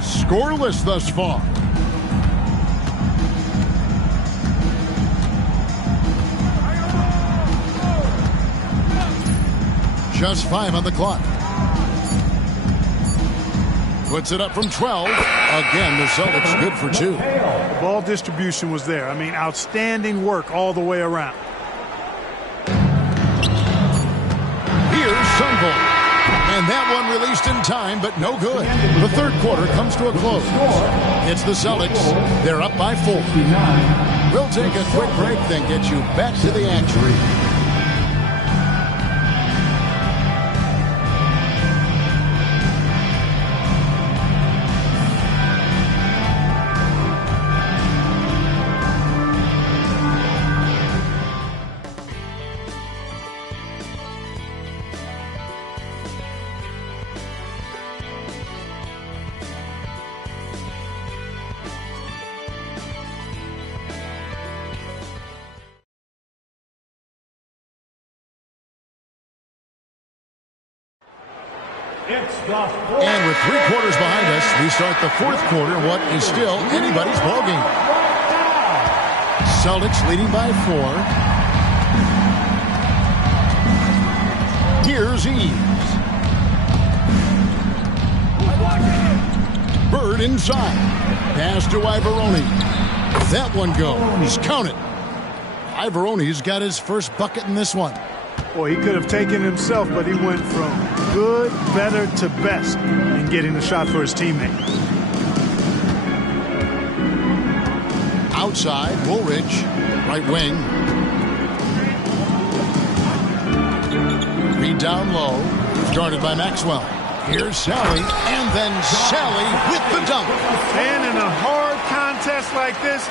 Scoreless thus far. Just 5 on the clock. Puts it up from 12. Again, the Celtics good for 2. The ball distribution was there. I mean, outstanding work all the way around. Here's Sundvold. And that one released in time, but no good. The third quarter comes to a close. It's the Celtics. They're up by 4. We'll take a quick break, then get you back to the action. And with 3 quarters behind us, we start the fourth quarter in what is still anybody's ballgame. Celtics leading by 4. Here's Eves. Bird inside. Pass to Ivoroni. That one goes. Count it. Ivoroni's got his first bucket in this one. Boy, he could have taken himself, but he went from good, better to best in getting the shot for his teammate. Outside, Woolridge, right wing. Read down low, guarded by Maxwell. Here's Sally, and then Sally with the dunk. And in a hard contest like this,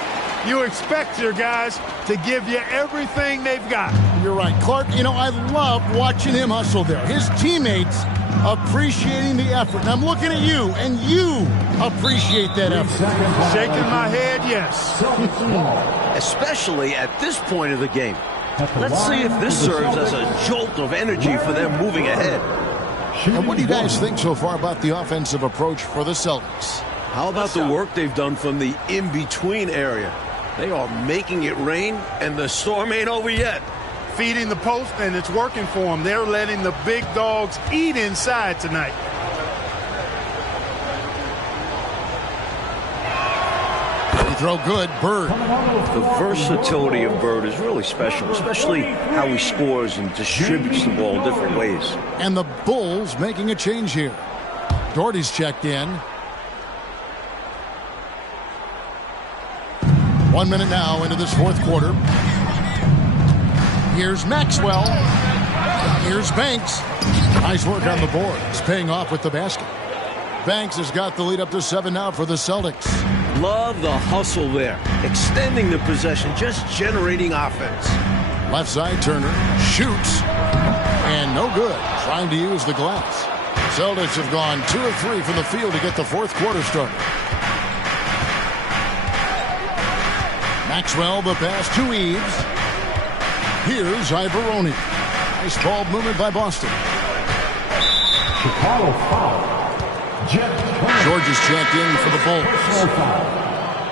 you expect your guys to give you everything they've got. You're right, Clark. You know, I love watching him hustle there. His teammates appreciating the effort. And I'm looking at you, and you appreciate that effort. Shaking my head, yes. Especially at this point of the game. Let's see if this serves as a jolt of energy for them moving ahead. And what do you guys think so far about the offensive approach for the Celtics? How about the work they've done from the in-between area? They are making it rain, and the storm ain't over yet. Feeding the post, and it's working for them. They're letting the big dogs eat inside tonight. Throw good, Bird. The versatility of Bird is really special, especially how he scores and distributes the ball different ways. And the Bulls making a change here. Doherty's checked in. 1 minute now into this fourth quarter. Here's Maxwell. Here's Banks. Nice work on the board. It's paying off with the basket. Banks has got the lead up to 7 now for the Celtics. Love the hustle there. Extending the possession, just generating offense. Left side, Turner shoots. And no good. Trying to use the glass. Celtics have gone 2 of 3 from the field to get the fourth quarter started. Maxwell, the pass to Eves. Here's Ivoroni. Nice ball movement by Boston. Chicago foul. George is checked in for the Bulls.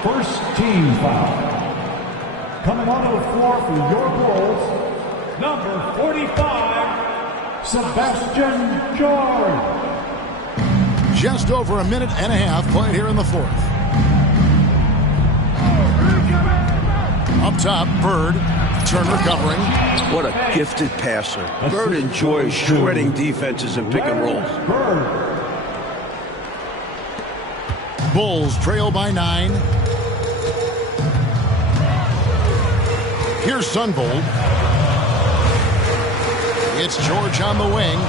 First team foul. Coming onto the floor for your Bulls, number 45, Sebastian George. Just over a minute and a half played here in the fourth. Up top, Bird. Turner covering. What a gifted passer. Bird enjoys shredding defenses and pick and rolls. Bulls trail by 9. Here's Sundvold. It's George on the wing.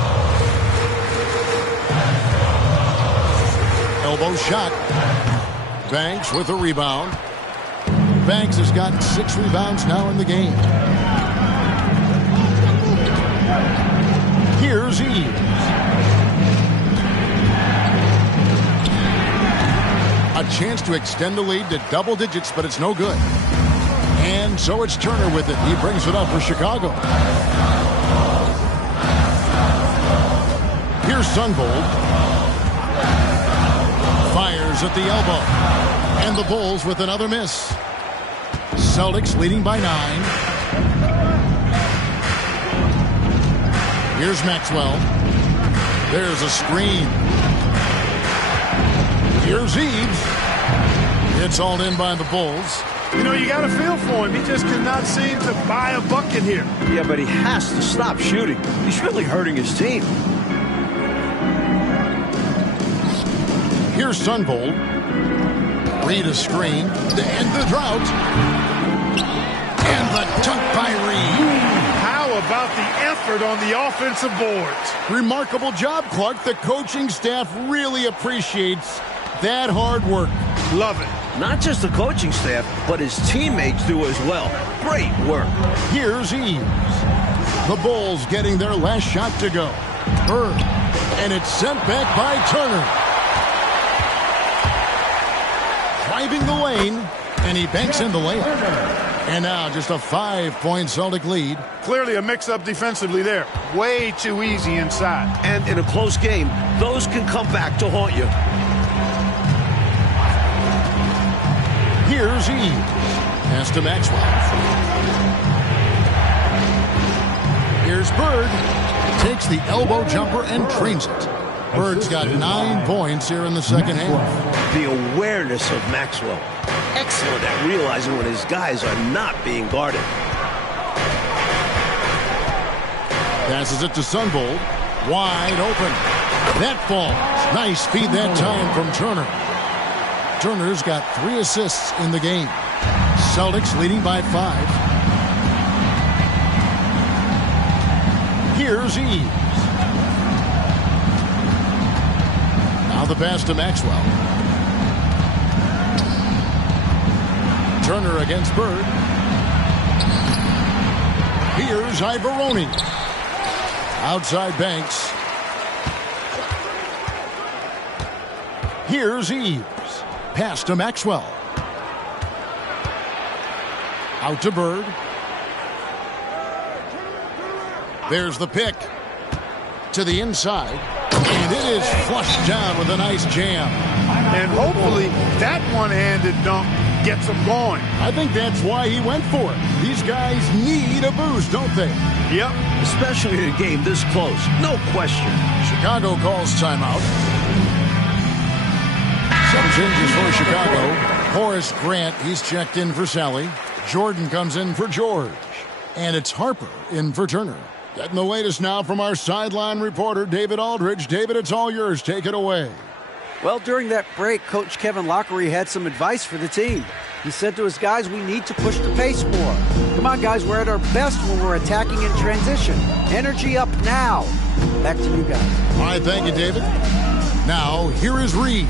Elbow shot. Banks with a rebound. Banks has got 6 rebounds now in the game. Here's Eves. A chance to extend the lead to double digits, but it's no good. And so it's Turner with it. He brings it up for Chicago. Here's Sundvold. Fires at the elbow. And the Bulls with another miss. Celtics leading by 9. Here's Maxwell. There's a screen. Here's Eves. It's all in by the Bulls. You know, you got to feel for him. He just cannot seem to buy a bucket here. Yeah, but he has to stop shooting. He's really hurting his team. Here's Sundvold. Reed a screen to end the drought. And the dunk by Reed. How about the effort on the offensive boards? Remarkable job, Clark. The coaching staff really appreciates that hard work. Love it. Not just the coaching staff, but his teammates do as well. Great work. Here's Eves. The Bulls getting their last shot to go. Bird. And it's sent back by Turner. Driving the lane. And he banks in the layup. And now just a 5-point Celtic lead. Clearly a mix-up defensively there. Way too easy inside. And in a close game, those can come back to haunt you. Here's Eves. Pass to Maxwell. Here's Bird. Takes the elbow jumper and trains it. Bird's got 9 points here in the second half. The awareness of Maxwell. Excellent at realizing when his guys are not being guarded. Passes it to Sundvold. Wide open. That falls. Nice feed that time from Turner. Turner's got 3 assists in the game. Celtics leading by 5. Here's Eves. Now the pass to Maxwell. Turner against Bird. Here's Ivoroni. Outside Banks. Here's Eves. Pass to Maxwell. Out to Bird. There's the pick. To the inside. And it is flushed down with a nice jam. And hopefully that one-handed dunk gets him going. I think that's why he went for it. These guys need a boost, don't they? Yep. Especially in a game this close. No question. Chicago calls timeout. Some changes for Chicago. Horace Grant, he's checked in for Sally. Jordan comes in for George. And it's Harper in for Turner. Getting the latest now from our sideline reporter, David Aldridge. David, it's all yours. Take it away. Well, during that break, Coach Kevin Lockery had some advice for the team. He said to his guys, we need to push the pace more. Come on, guys, we're at our best when we're attacking in transition. Energy up now. Back to you guys. All right, thank you, David. Now, here is Reed.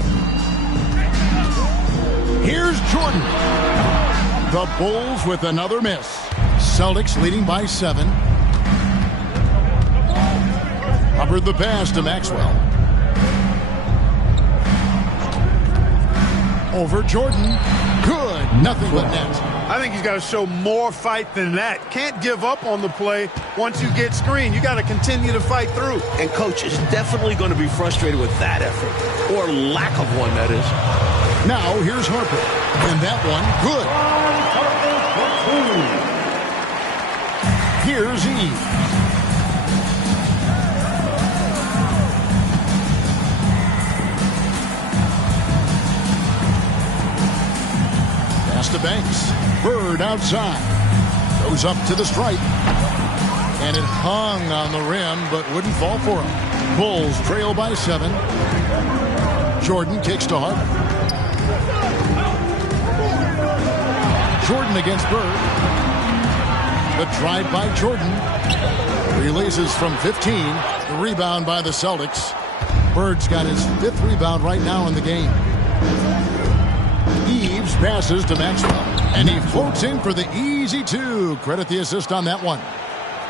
Here's Jordan. The Bulls with another miss. Celtics leading by 7. Hubbard the pass to Maxwell. Over Jordan. Good. Nothing but net. I think he's got to show more fight than that. Can't give up on the play once you get screened. You got to continue to fight through. And Coach is definitely going to be frustrated with that effort. Or lack of one, that is. Now here's Harper. And that one, good. Here's Eve. Pass to Banks. Bird outside. Goes up to the stripe. And it hung on the rim, but wouldn't fall for him. Bulls trail by 7. Jordan kicks to Harper. Jordan against Bird. The drive by Jordan. Releases from 15. The rebound by the Celtics. Bird's got his 5th rebound right now in the game. Eves passes to Maxwell. And he floats in for the easy 2. Credit the assist on that one.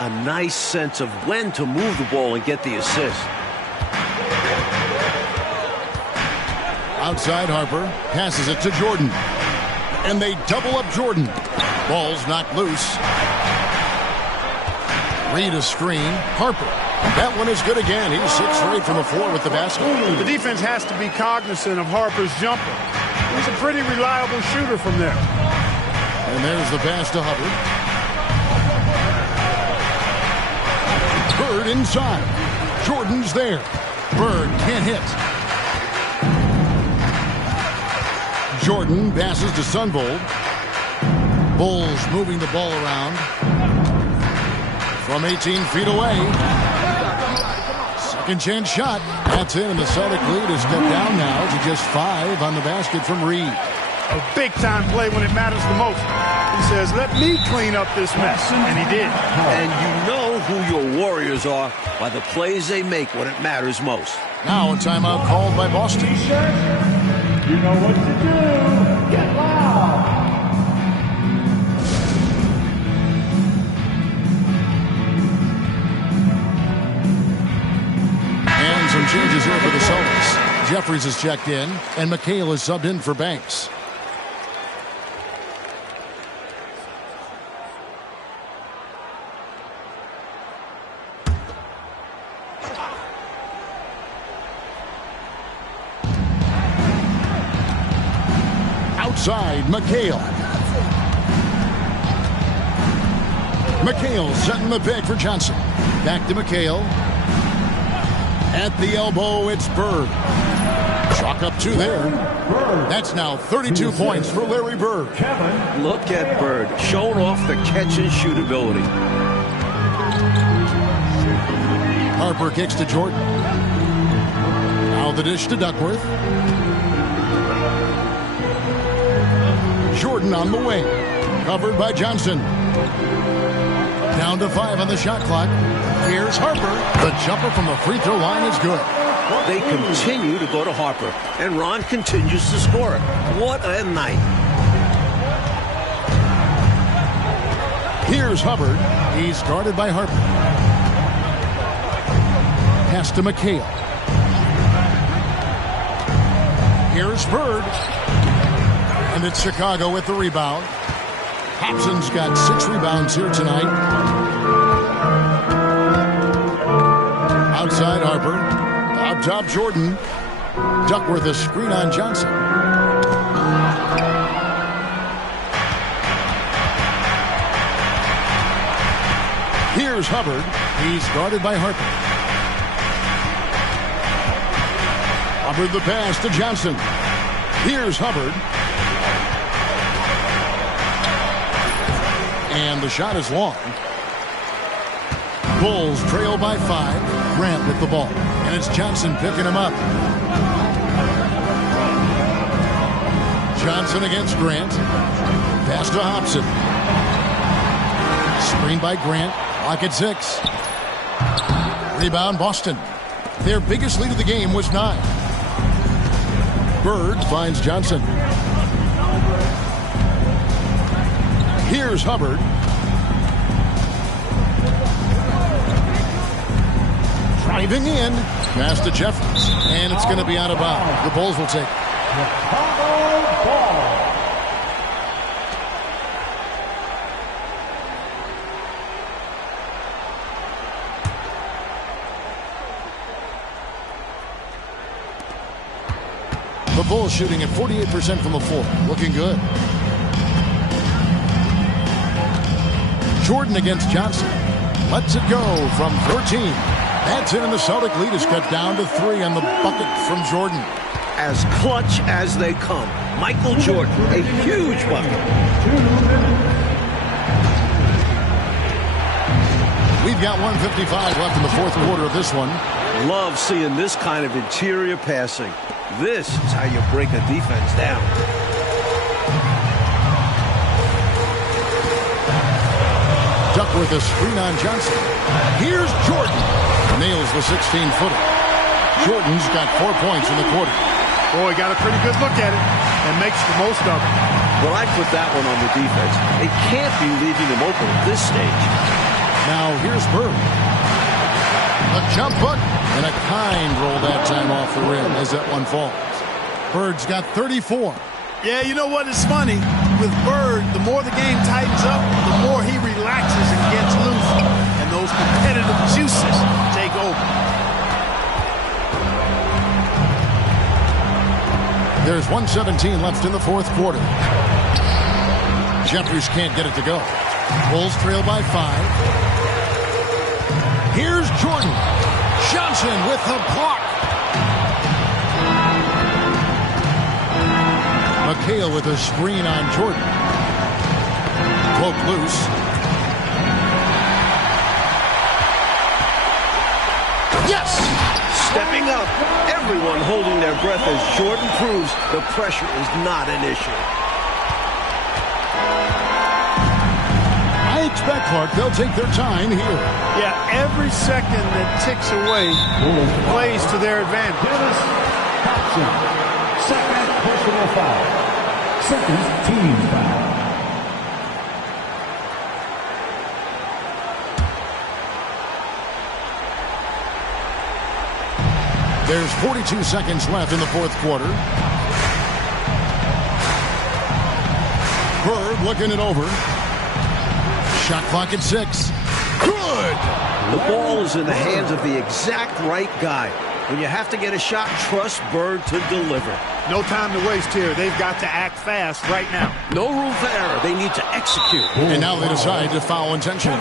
A nice sense of when to move the ball and get the assist. Outside Harper passes it to Jordan. And they double up Jordan. Ball's knocked loose. Read a screen. Harper. That one is good again. He's 6 straight from the floor with the basket. The defense has to be cognizant of Harper's jumper. He's a pretty reliable shooter from there. And there's the pass to Hubbard. Bird inside. Jordan's there. Bird can't hit. Jordan passes to Sundvold. Bulls moving the ball around. From 18 feet away. Second chance shot. That's in, and the Celtic lead is cut down now to just 5 on the basket from Reed. A big-time play when it matters the most. He says, let me clean up this mess, and he did. And you know who your Warriors are by the plays they make when it matters most. Now a timeout called by Boston. T-shirt, you know what to do. Get loud. And some changes here for the Celtics. Jeffries is checked in, and McHale is subbed in for Banks. Outside, McHale. McHale setting the pick for Johnson. Back to McHale. At the elbow, it's Bird. Chalk up 2 there. That's now 32 points for Larry Bird. Look at Bird showing off the catch and shoot ability. Harper kicks to Jordan. Now the dish to Duckworth. Jordan on the wing. Covered by Johnson. Down to 5 on the shot clock. Here's Harper. The jumper from the free throw line is good. They continue to go to Harper, and Ron continues to score it. What a night. Here's Hubbard. He's guarded by Harper. Pass to McHale. Here's Bird. And it's Chicago with the rebound. Hobson's got 6 rebounds here tonight. Outside Harper. Up top Jordan. Duckworth a screen on Johnson. Here's Hubbard. He's guarded by Harper. Hubbard the pass to Johnson. Here's Hubbard. And the shot is long. Bulls trail by 5. Grant with the ball. And it's Johnson picking him up. Johnson against Grant. Pass to Hobson. Screen by Grant. Clock at 6. Rebound Boston. Their biggest lead of the game was 9. Bird finds Johnson. Here's Hubbard. Driving in. Pass to Jeffries. And it's going to be out of bounds. The Bulls will take it. The Bulls shooting at 48% from the floor. Looking good. Jordan against Johnson. Lets it go from 13. That's in, and the Celtic lead is cut down to 3 on the bucket from Jordan. As clutch as they come. Michael Jordan, a huge bucket. We've got 1:55 left in the 4th quarter of this one. Love seeing this kind of interior passing. This is how you break a defense down. Duckworth a screen on Johnson. Here's Jordan. Nails the 16-footer. Jordan's got 4 points in the quarter. Boy, got a pretty good look at it and makes the most of it. Well, I put that one on the defense. They can't be leaving him open at this stage. Now here's Bird. A jump hook and a kind roll that time off the rim as that one falls. Bird's got 34. Yeah, you know what? It's funny. with Bird, the more the game tightens up, the more he relaxes and gets loose. And those competitive juices take over. There's 1:17 left in the fourth quarter. Jeffries can't get it to go. Bulls trail by 5. Here's Jordan. Johnson with the block. McHale with a screen on Jordan. Broke loose. Yes! Stepping up, everyone holding their breath as Jordan proves the pressure is not an issue. I expect, Clark, they'll take their time here. Yeah, every second that ticks away plays to their advantage. Second personal foul. Second team foul. There's 42 seconds left in the fourth quarter. Bird looking it over. Shot clock at 6. Good! The ball is in the hands of the exact right guy. When you have to get a shot, trust Bird to deliver. No time to waste here. They've got to act fast right now. No room for error. They need to execute. And now they decide to foul intentionally.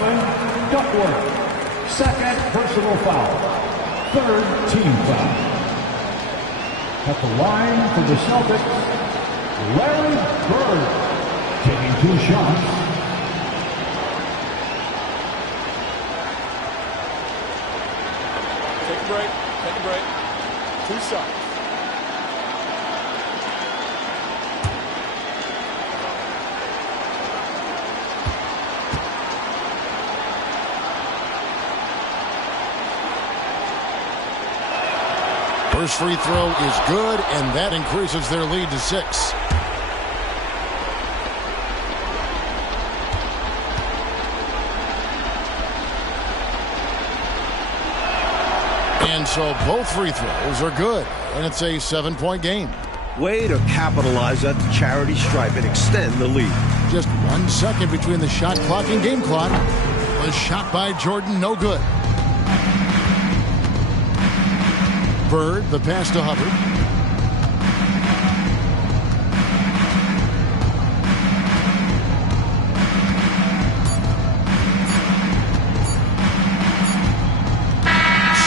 Duckworth. Second personal foul. Third team foul. At the line for the Celtics, Larry Bird, taking 2 shots. Take a break. Take a break. 2 shots. First free throw is good, and that increases their lead to 6. And so both free throws are good, and it's a 7-point game. Way to capitalize at the charity stripe and extend the lead. Just 1 second between the shot clock and game clock. The shot by Jordan, no good. Bird, the pass to Hubbard.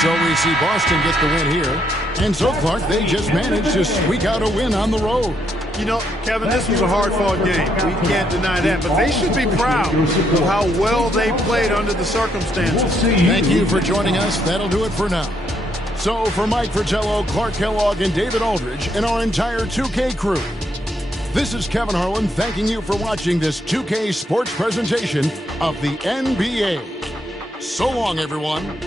So we see Boston gets the win here. And so, Clark, they just managed to squeak out a win on the road. You know, Kevin, this was a hard-fought game. We can't deny that. But they should be proud of how well they played under the circumstances. Thank you for joining us. That'll do it for now. So for Mike Fratello, Clark Kellogg, and David Aldridge, and our entire 2K crew, this is Kevin Harlan thanking you for watching this 2K sports presentation of the NBA. So long, everyone.